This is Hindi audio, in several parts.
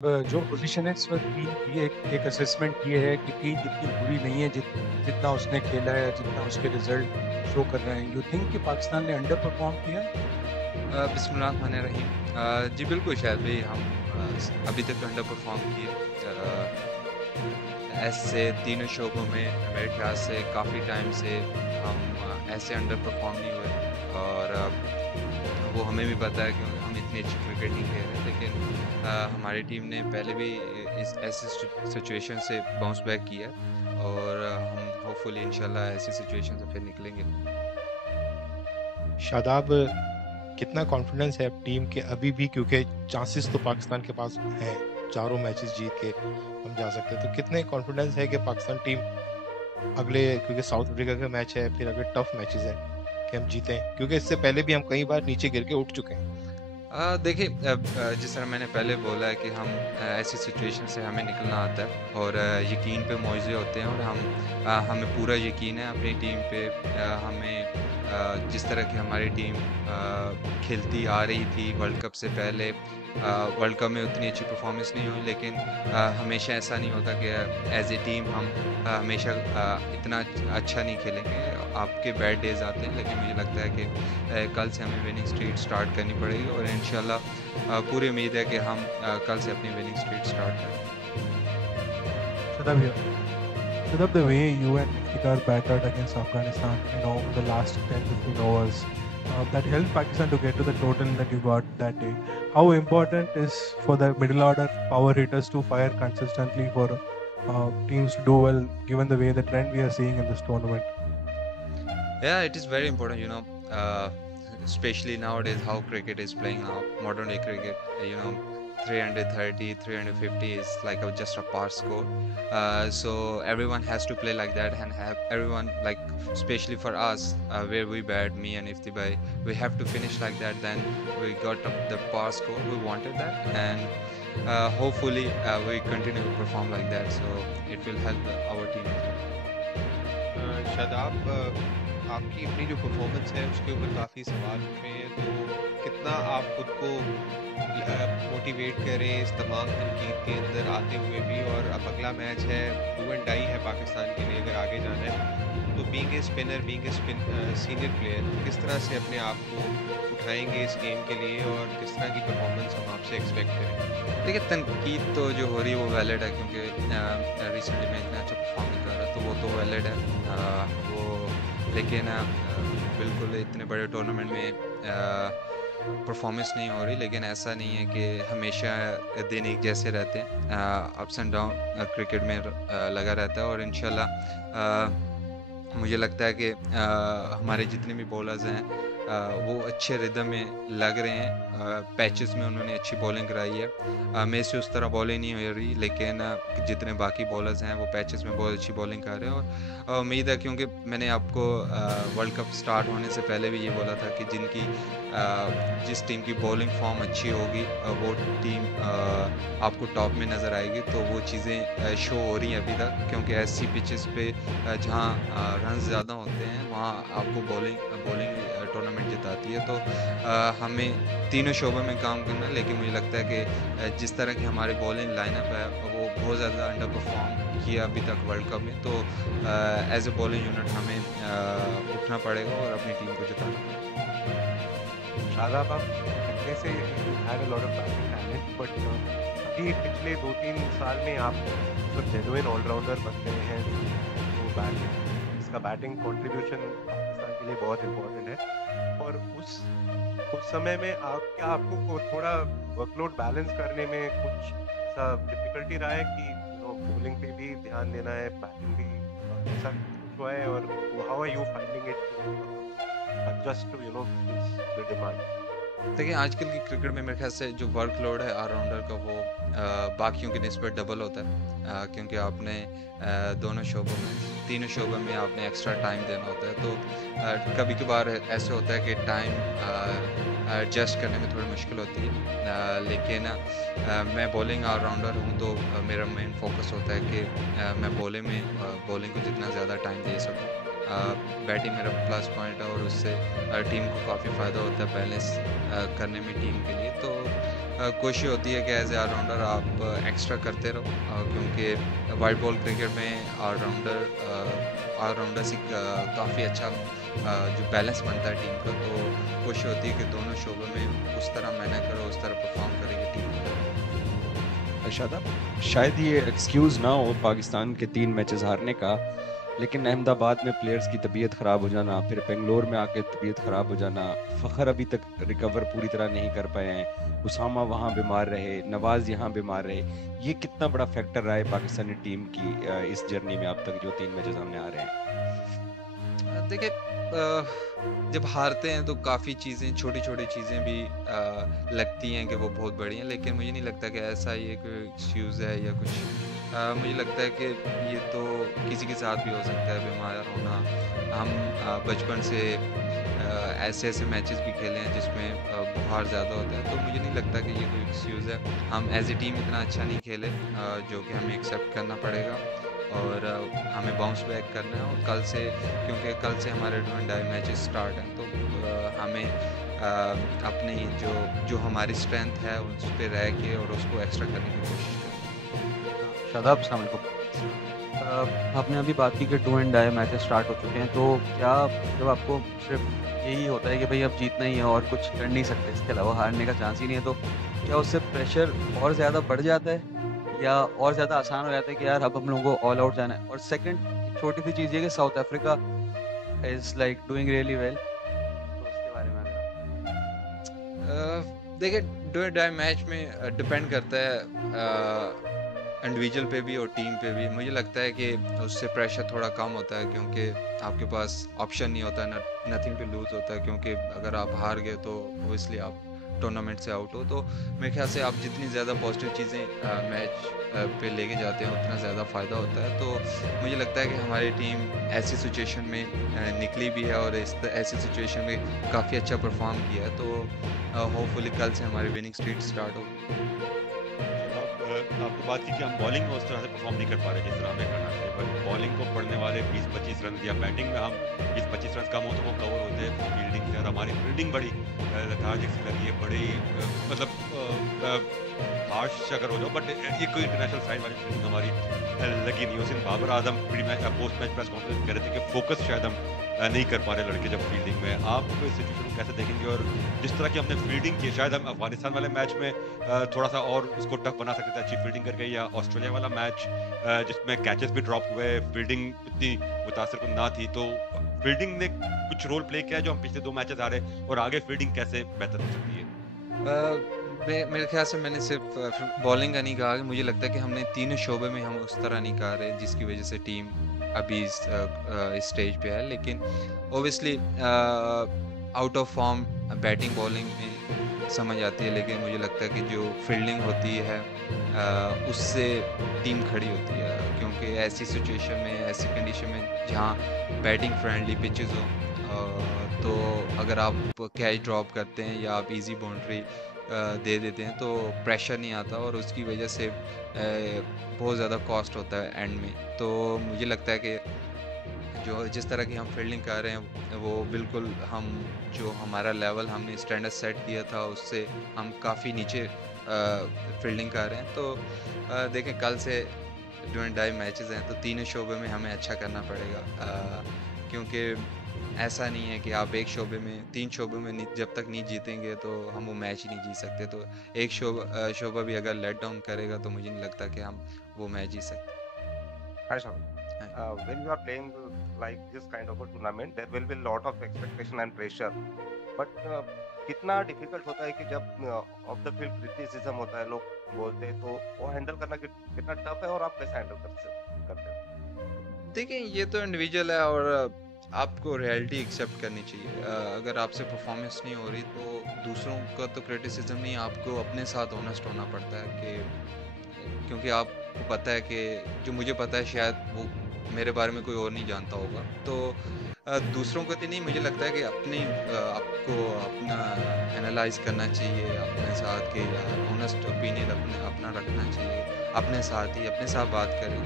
जो पोजीशन है इस वक्त टीम की एक असेसमेंट ये है कि टीम इतनी बुरी नहीं है जितना उसने खेला है, जितना उसके रिजल्ट शो कर रहे हैं। यू थिंक कि पाकिस्तान ने अंडर परफॉर्म किया? बिस्मिल्लाहिर्रहमानिर्रहीम। जी बिल्कुल, शायद भी हम अभी तक अंडर परफॉर्म किए। ऐसे तीनों शोबों में मेरे ख्याल से काफ़ी टाइम से हम ऐसे अंडर परफॉर्म नहीं हुए। और वो हमें भी पता है कि हम इतनी अच्छी क्रिकेट नहीं खेल रहे, लेकिन हमारी टीम ने पहले भी इस ऐसे सिचुएशन से बाउंस बैक किया है। और हम होपफुली इंशाल्लाह ऐसी सिचुएशन से फिर निकलेंगे। शादाब, कितना कॉन्फिडेंस है अब टीम के अभी भी, क्योंकि चांसेस तो पाकिस्तान के पास हैं, चारों मैचेस जीत के हम जा सकते हैं। तो कितने कॉन्फिडेंस है कि पाकिस्तान टीम अगले, क्योंकि साउथ अफ्रीका का मैच है, फिर अगले टफ मैचेस हैं, कि हम जीतें, क्योंकि इससे पहले भी हम कई बार नीचे गिर के उठ चुके हैं। देखिए, जिस तरह मैंने पहले बोला है कि हम ऐसी सिचुएशन से हमें निकलना आता है और यकीन पे मौज़े होते हैं। और हमें पूरा यकीन है अपनी टीम पे। हमें जिस तरह की हमारी टीम खेलती आ रही थी वर्ल्ड कप से पहले, वर्ल्ड कप में उतनी अच्छी परफॉर्मेंस नहीं हुई, लेकिन हमेशा ऐसा नहीं होता कि एज ए टीम हम हमेशा इतना अच्छा नहीं खेलेंगे। आपके बैड डेज आते हैं, लेकिन मुझे लगता है कि कल से हमें विनिंग स्ट्रीक स्टार्ट करनी पड़ेगी। और इंशाल्लाह पूरी उम्मीद है कि हम कल से अपनी विनिंग स्ट्रीक स्टार्ट करें। Shadab here. Shadab, the way you and Iftikhar battled against Afghanistan, the last 10-15 overs, that helped Pakistan to get to the total that you got that day. How important is for the middle order power hitters to fire consistently for teams to do well, given the way the trend we are seeing in this tournament? Yeah, it is very important, especially nowadays how cricket is playing now, modern day cricket. 330, 350 is like just a par score. So everyone has to play like that, and have everyone, like, especially for us, where we bat, me and Ifti bhai, we have to finish like that. Then we got the par score, we wanted that, and hopefully we continue to perform like that. So it will help our team as well. Shadab, आपकी अपनी जो परफॉर्मेंस है उसके ऊपर काफ़ी सवाल उठ रहे हैं, तो कितना आप खुद को मोटिवेट करें इस तमाम तनकीद के अंदर आते हुए भी। और अब अगला मैच है, डू एंड डाई है पाकिस्तान के लिए अगर आगे जाना है। तो being a spinner, being a senior player, किस तरह से अपने आप को उठाएंगे इस गेम के लिए, और किस तरह की परफॉर्मेंस हम आपसे एक्सपेक्ट करें? देखिए, तनकीद तो जो हो रही है वो वैलिड है, क्योंकि रिसेंटली मैं इतना अच्छा परफॉर्म नहीं कर रहा, तो वो तो वैलिड है। वो लेकिन बिल्कुल इतने बड़े टूर्नामेंट में परफॉर्मेंस नहीं हो रही। लेकिन ऐसा नहीं है कि हमेशा दिन एक जैसे रहते हैं। अप्स एंड डाउन क्रिकेट में लगा रहता है। और इंशाल्लाह मुझे लगता है कि हमारे जितने भी बॉलर्स हैं वो अच्छे रिदम में लग रहे हैं। पैचेस में उन्होंने अच्छी बॉलिंग कराई है। मेरे से उस तरह बॉलिंग नहीं हो रही, लेकिन जितने बाकी बॉलर्स हैं वो पैचेस में बहुत अच्छी बॉलिंग कर रहे हैं। और उम्मीद है, क्योंकि मैंने आपको वर्ल्ड कप स्टार्ट होने से पहले भी ये बोला था कि जिस टीम की बॉलिंग फॉर्म अच्छी होगी वो टीम आपको टॉप में नज़र आएगी। तो वो चीज़ें शो हो रही हैं अभी तक, क्योंकि ऐसी पिचेस पे जहाँ रन ज़्यादा होते हैं वहाँ आपको बॉलिंग टूर्नामेंट जिताती है। तो हमें तीनों शोबों में काम करना है, लेकिन मुझे लगता है कि जिस तरह की हमारी बॉलिंग लाइनअप है वो बहुत ज़्यादा अंडर परफॉर्म किया अभी तक वर्ल्ड कप में। तो एज ए बॉलिंग यूनिट हमें उठना पड़ेगा और अपनी टीम को जिताना पड़ेगा। शादाब, आप कहने से had a lot of batting talent, but अभी पिछले 2-3 साल में आप मतलब जेन्युइन ऑलराउंडर बन गए हैं। तो इसका बैटिंग कंट्रीब्यूशन पाकिस्तान के लिए बहुत इम्पोर्टेंट है। और उस समय में आपको थोड़ा वर्कलोड बैलेंस करने में कुछ ऐसा डिफिकल्टी रहा है कि बॉलिंग पे भी ध्यान देना है, बैटिंग भी, ऐसा कुछ हुआ है? और how are you finding it adjust to the demand? देखिए, आजकल की क्रिकेट में मेरे ख्याल से जो वर्कलोड है ऑलराउंडर का वो बाकियों की निस्बत डबल होता है। क्योंकि आपने दोनों शोबों में, तीनों शोबों में आपने एक्स्ट्रा टाइम देना होता है। तो कभी कभार ऐसे होता है कि टाइम एडजस्ट करने में थोड़ी मुश्किल होती है। लेकिन मैं बॉलिंग ऑलराउंडर हूँ, तो मेरा मेन फोकस होता है कि मैं बॉलिंग को जितना ज़्यादा टाइम दे सकूँ। बैटिंग मेरा प्लस पॉइंट है और उससे टीम को काफ़ी फ़ायदा होता है बैलेंस करने में टीम के लिए। तो कोशिश होती है कि एज ए ऑलराउंडर आप एक्स्ट्रा करते रहो, क्योंकि वाइट बॉल क्रिकेट में ऑलराउंडर से काफ़ी अच्छा जो बैलेंस बनता है टीम का, तो कोशिश होती है कि दोनों शोबों में उस तरह मेहनत करो, उस तरह परफॉर्म करेगी टीम। शादाब, शायद ये एक्सक्यूज़ ना हो पाकिस्तान के 3 मैचेस हारने का, लेकिन अहमदाबाद में प्लेयर्स की तबीयत ख़राब हो जाना, फिर बेंगलोर में आके तबीयत ख़राब हो जाना, फ़खर अभी तक रिकवर पूरी तरह नहीं कर पाए हैं, उसामा वहाँ बीमार रहे, नवाज़ यहाँ बीमार रहे, ये कितना बड़ा फैक्टर रहा है पाकिस्तानी टीम की इस जर्नी में अब तक जो 3 मैचेस सामने आ रहे हैं? देखिए, जब हारते हैं तो काफ़ी चीज़ें, छोटी छोटी चीज़ें भी लगती हैं कि वो बहुत बड़ी हैं, लेकिन मुझे नहीं लगता कि ऐसा ये कोई एक्सक्यूज़ है या कुछ। मुझे लगता है कि ये तो किसी के साथ भी हो सकता है बीमार होना। हम बचपन से ऐसे ऐसे मैचेस भी खेले हैं जिसमें बुखार ज़्यादा होता है, तो मुझे नहीं लगता कि ये कोई एक्सक्यूज़ है। हम एज ए टीम इतना अच्छा नहीं खेले, जो कि हमें एक्सेप्ट करना पड़ेगा और हमें बाउंस बैक करना है। और कल से, क्योंकि कल से हमारे do and die matches start हैं, तो हमें अपनी जो हमारी स्ट्रेंथ है उस पर रह के और उसको एक्स्ट्रा करने की कोशिश करें। शादाब, अस्सलाम वालेकुम। आपने अभी बात की कि do and die matches start हो चुके हैं, तो क्या जब आपको सिर्फ यही होता है कि भाई अब जीतना ही है और कुछ कर नहीं सकते, इसके अलावा हारने का चांस ही नहीं है, तो क्या उससे प्रेशर और ज़्यादा बढ़ जाता है या और ज़्यादा आसान हो जाता है कि यार अब हम लोगों को ऑल आउट जाना है? और सेकंड छोटी सी चीज़ ये कि south Africa is like doing really well, तो उसके बारे में देखिए, डू एंड डाई मैच में डिपेंड करता है इंडिविजुअल पे भी और टीम पे भी। मुझे लगता है कि उससे प्रेशर थोड़ा कम होता है, क्योंकि आपके पास ऑप्शन नहीं होता, नथिंग टू लूज़ होता है, क्योंकि अगर आप हार गए तो ओबियसली आप टूर्नामेंट से आउट हो। तो मेरे ख्याल से आप जितनी ज़्यादा पॉजिटिव चीज़ें मैच पे लेके जाते हैं उतना ज़्यादा फ़ायदा होता है। तो मुझे लगता है कि हमारी टीम ऐसी सिचुएशन में निकली भी है और ऐसी सिचुएशन में काफ़ी अच्छा परफॉर्म किया है, तो होपफुली कल से हमारी विनिंग स्ट्रीक स्टार्ट हो। आपको बात की कि हम बॉलिंग में उस तरह से परफॉर्म नहीं कर पा रहे जिस तरह हमें करना चाहिए, बट बॉलिंग को पढ़ने वाले 20-25 रन या बैटिंग में हम 20-25 रन कम हो तो वो कवर होते हैं फील्डिंग से। और हमारी फील्डिंग बड़ी लेथार्जिक सी लगी है, बड़ी मतलब हार्श अगर हो जाओ, बट ये कोई इंटरनेशनल साइड वाली फील्डिंग हमारी लगी नहीं। उस दिन Babar Azam post match press conference कह रहे थे कि फोकस शायद हम नहीं कर पा रहे लड़के जब फील्डिंग में। आप इस सिचुएशन को कैसे देखेंगे? और जिस तरह की हमने फील्डिंग की, शायद हम अफगानिस्तान वाले मैच में थोड़ा सा और उसको टफ बना सकते थे अच्छी फील्डिंग करके, या ऑस्ट्रेलिया वाला मैच जिसमें कैचेस भी ड्रॉप हुए, फील्डिंग इतनी मुतासिर ना थी, तो फील्डिंग ने कुछ रोल प्ले किया जो हम पिछले 2 मैचेस हारे, और आगे फील्डिंग कैसे बेहतर हो सकती है? मेरे ख्याल से मैंने सिर्फ बॉलिंग का नहीं कहा, कि मुझे लगता है कि हमने तीनों शोबे में हम उस तरह नहीं कहा रहे जिसकी वजह से टीम अभी इस स्टेज पे है। लेकिन obviously out of form batting bowling में समझ आती है, लेकिन मुझे लगता है कि जो फील्डिंग होती है उससे टीम खड़ी होती है, क्योंकि ऐसी सिचुएशन में, ऐसी कंडीशन में जहाँ बैटिंग फ्रेंडली पिचेस हो, तो अगर आप कैच ड्रॉप करते हैं या आप इजी बाउंड्री दे देते हैं तो प्रेशर नहीं आता, और उसकी वजह से बहुत ज़्यादा कॉस्ट होता है एंड में। तो मुझे लगता है कि जिस तरह की हम फील्डिंग कर रहे हैं वो बिल्कुल हम जो हमारा लेवल हमने स्टैंडर्ड सेट किया था उससे हम काफ़ी नीचे फील्डिंग कर रहे हैं। तो देखें, कल से डू एंड डाई मैचेस हैं, तो तीनों शोबे में हमें अच्छा करना पड़ेगा, क्योंकि ऐसा नहीं है कि आप एक शोबे में, 3 शोबे में जब तक नहीं जीतेंगे तो हम वो मैच ही नहीं जीत सकते। तो एक शोबा भी अगर लेट डाउन करेगा तो मुझे नहीं लगता कि हम वो मैच जीत सकते। Hi, Shaun. When you are playing like this kind of a tournament, there will be a lot of expectation and pressure. But कितना डिफिकल्ट होता है कि जब ऑफ द फील्ड क्रिटिसिज्म होता है, लोग बोलते हैं, तो वो हैंडल करना कितना टफ है और आप कैसे हैंडल करते हैं? देखिए, ये तो इंडिविजुअल है और आपको रियलिटी एक्सेप्ट करनी चाहिए। अगर आपसे परफॉर्मेंस नहीं हो रही तो दूसरों का तो क्रिटिसिज्म नहीं, आपको अपने साथ ऑनेस्ट होना पड़ता है, कि क्योंकि आपको पता है कि जो मुझे पता है शायद वो मेरे बारे में कोई और नहीं जानता होगा। तो दूसरों को तो नहीं, मुझे लगता है कि आपको अपना एनालाइज करना चाहिए अपने साथ के, यार ऑनेस्ट ओपिनियन अपना रखना चाहिए, अपने साथ ही अपने साथ बात करें।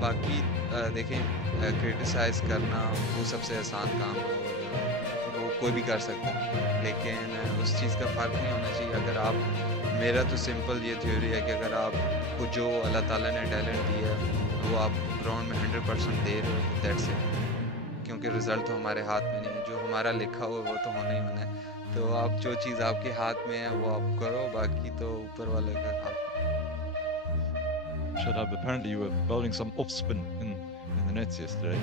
बाकी देखें, क्रिटिसाइज़ करना वो सबसे आसान काम है और वो कोई भी कर सकता है, लेकिन उस चीज़ का फ़र्क नहीं होना चाहिए। अगर आप मेरा तो सिंपल ये थ्योरी है कि अगर आपको जो अल्लाह ताला ने टैलेंट दिया है वो आप ग्राउंड में 100% दे रहे हो तो दैट्स इट, क्योंकि रिजल्ट तो हमारे हाथ में नहीं है, जो हमारा लिखा हुआ वो तो होना ही होना है। तो आप जो चीज़ आपके हाथ में है वो आप करो, बाकी तो ऊपर वाले का हाथ में। Shadab, apparently you were bowling some off spin in the nets yesterday.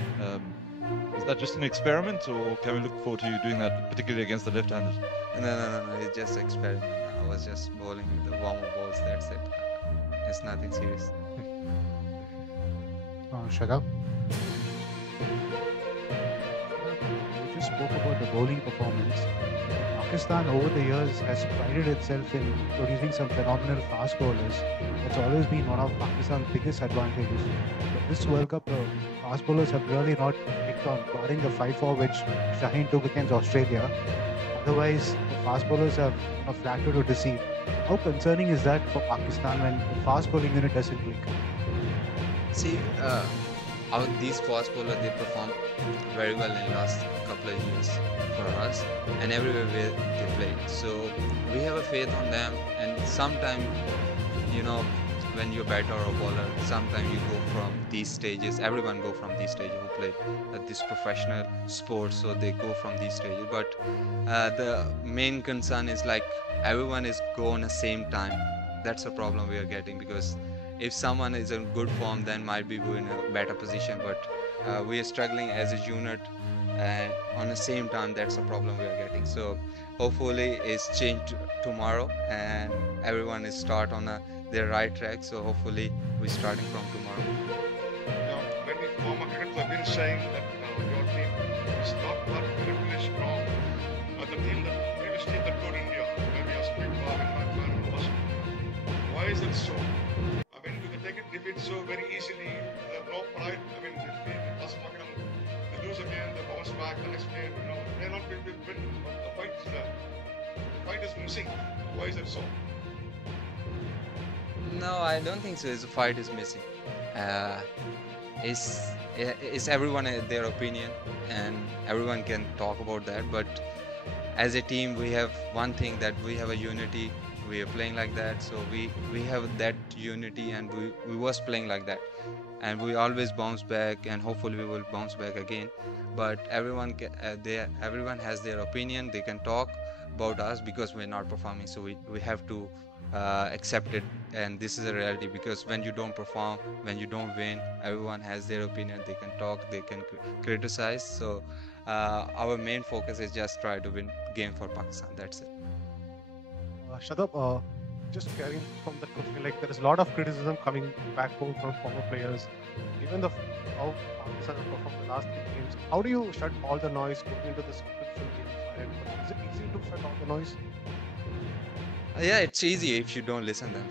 Is that just an experiment, or can we look forward to you doing that, particularly against the left-handed? No, it's just experiment. I was just bowling with the warm-up balls, that's it. It's nothing serious. Shadab, you just spoke about the bowling performance. Pakistan over the years has prided itself in producing some phenomenal fast bowlers. That's always been one of Pakistan's biggest advantages. But this World Cup, the fast bowlers have really not picked on, barring the 5-4 which Shaheen took against Australia. Otherwise, the fast bowlers have flattered or deceived. How concerning is that for Pakistan when the fast bowling unit doesn't click? See, these fast bowlers, they perform very well in the last couple of years for us and everywhere where they play. So we have a faith on them, and sometimes, when you're batter or bowler, sometimes you go from these stages. Everyone go from these stages who play this professional sport, so they go from these stages. But the main concern is like everyone is going at the same time. That's the problem we are getting, because if someone is in good form, then might be in a better position, but we are struggling as a unit and on the same time. That's the problem we are getting. So hopefully it's changed tomorrow and everyone is start on their right track. So hopefully we're starting from tomorrow. Many former cricketers have been saying that your team is not particularly strong. The previous team that got India, maybe a split ball in my plan was. Why is it so? They can defeat so very easily. They have no pride. They lose again, they bounce back the next game. They're not going to win. The fight is there. The fight is missing. Why is it so? No, I don't think so. The fight is missing. It's everyone their opinion, and everyone can talk about that. But as a team, we have one thing, that we have a unity. We are playing like that, so we have that unity, and we was playing like that, and we always bounce back, and hopefully we will bounce back again. But everyone has their opinion. They can talk about us because we're not performing, so we have to accept it, and this is a reality, because when you don't perform, when you don't win, everyone has their opinion. They can talk, they can criticize. So our main focus is just try to win game for Pakistan. That's it. Shadab, just carrying from that question, like there is a lot of criticism coming back home from former players, even how Pakistan have performed the last 3 games. How do you shut all the noise going into this crucial game? Is it easy to shut all the noise? Yeah, it's easy if you don't listen them.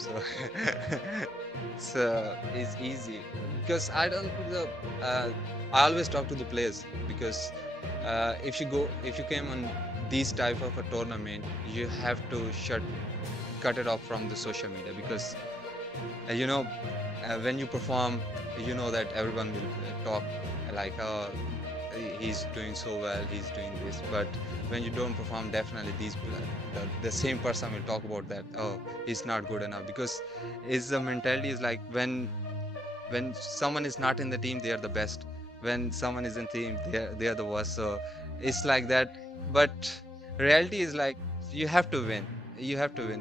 So it's easy, because I always talk to the players, because if you came on these type of a tournament, you have to cut it off from the social media, because when you perform, that everyone will talk like, oh, he's doing so well, he's doing this. But when you don't perform, definitely the same person will talk about that, oh, he's not good enough, because the mentality is like, when someone is not in the team, they are the best. When someone is in the team, they are the worst. So it's like that. But reality is like, you have to win,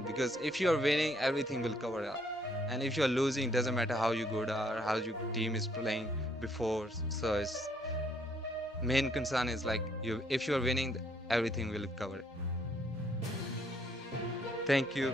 because if you are winning, everything will cover up, and if you are losing, doesn't matter how you good are, how your team is playing before. So it's main concern is like, if you are winning, everything will cover it. Thank you.